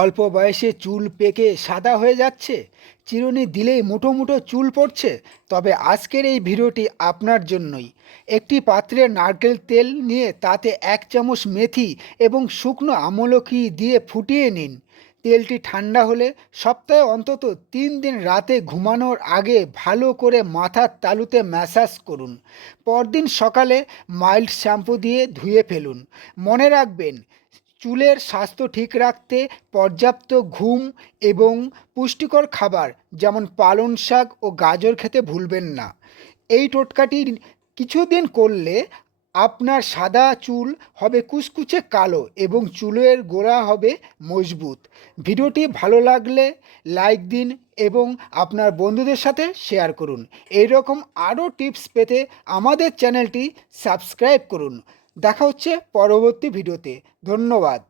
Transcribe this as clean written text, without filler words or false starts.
অল্প বয়সে চুল পেকে সাদা হয়ে যাচ্ছে, চিরুনি দিলেই মুঠো মুঠো চুল পড়ছে, তবে আজকের এই ভিডিওটি আপনার জন্যই। একটি পাত্রে নারকেল তেল নিয়ে তাতে 1 চামচ মেথি এবং শুকনো আমলকি দিয়ে ফুটিয়ে নিন। তেলটি ঠান্ডা হলে সপ্তাহে অন্তত 3 দিন রাতে ঘুমানোর আগে ভালো করে মাথার তালুতে ম্যাসাজ করুন। পরদিন সকালে মাইল্ড শ্যাম্পু দিয়ে ধুয়ে ফেলুন। মনে রাখবেন, চুলের স্বাস্থ্য ঠিক রাখতে পর্যাপ্ত ঘুম এবং পুষ্টিকর খাবার যেমন পালং শাক ও গাজর খেতে ভুলবেন না। এই টোটকাটি কিছুদিন করলে আপনার সাদা চুল হবে কুচকুচে কালো এবং চুলের গোড়া হবে মজবুত। ভিডিওটি ভালো লাগলে লাইক দিন এবং আপনার বন্ধুদের সাথে শেয়ার করুন। এই রকম আরও টিপস পেতে আমাদের চ্যানেলটি সাবস্ক্রাইব করুন। দেখা হচ্ছে পরবর্তী ভিডিওতে। ধন্যবাদ।